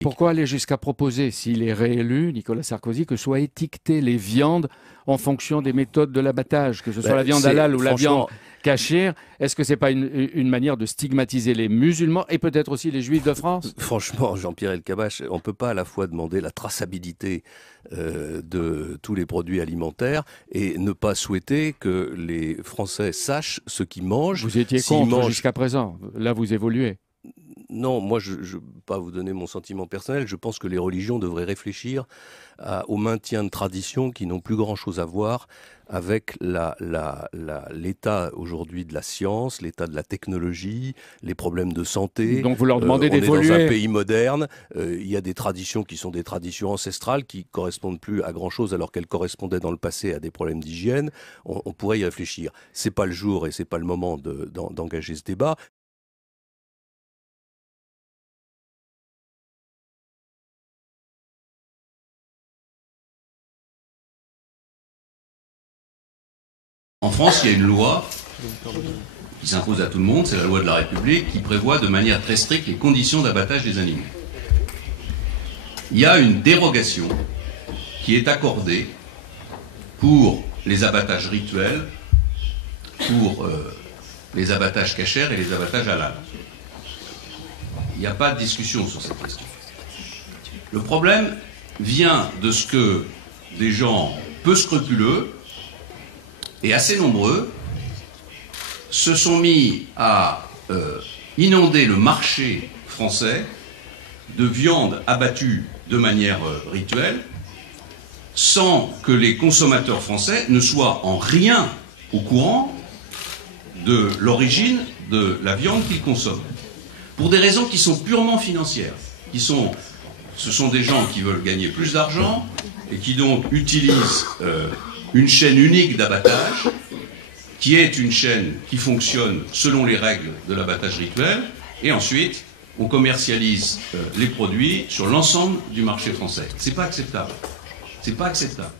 Pourquoi aller jusqu'à proposer, s'il est réélu, Nicolas Sarkozy, que soient étiquetées les viandes en fonction des méthodes de l'abattage, que ce soit la viande halal ou la viande cachère? Est-ce que ce n'est pas une manière de stigmatiser les musulmans et peut-être aussi les juifs de France? Franchement, Jean-Pierre Elkabbach, on ne peut pas à la fois demander la traçabilité de tous les produits alimentaires et ne pas souhaiter que les Français sachent ce qu'ils mangent. Vous étiez contre jusqu'à présent. Là, vous évoluez. Non, moi, je ne veux pas vous donner mon sentiment personnel. Je pense que les religions devraient réfléchir au maintien de traditions qui n'ont plus grand-chose à voir avec l'état aujourd'hui de la science, l'état de la technologie, les problèmes de santé. Donc vous leur demandez d'évoluer. On est dans un pays moderne. Il y a des traditions qui sont des traditions ancestrales qui correspondent plus à grand-chose alors qu'elles correspondaient dans le passé à des problèmes d'hygiène. On pourrait y réfléchir. C'est pas le jour et c'est pas le moment d'engager ce débat. En France, il y a une loi qui s'impose à tout le monde, c'est la loi de la République, qui prévoit de manière très stricte les conditions d'abattage des animaux. Il y a une dérogation qui est accordée pour les abattages rituels, pour les abattages cachers et les abattages halal. Il n'y a pas de discussion sur cette question. Le problème vient de ce que des gens peu scrupuleux et assez nombreux se sont mis à inonder le marché français de viande abattue de manière rituelle sans que les consommateurs français ne soient en rien au courant de l'origine de la viande qu'ils consomment. Pour des raisons qui sont purement financières. Ce sont des gens qui veulent gagner plus d'argent et qui donc utilisent une chaîne unique d'abattage, qui est une chaîne qui fonctionne selon les règles de l'abattage rituel, et ensuite on commercialise les produits sur l'ensemble du marché français. C'est pas acceptable. C'est pas acceptable.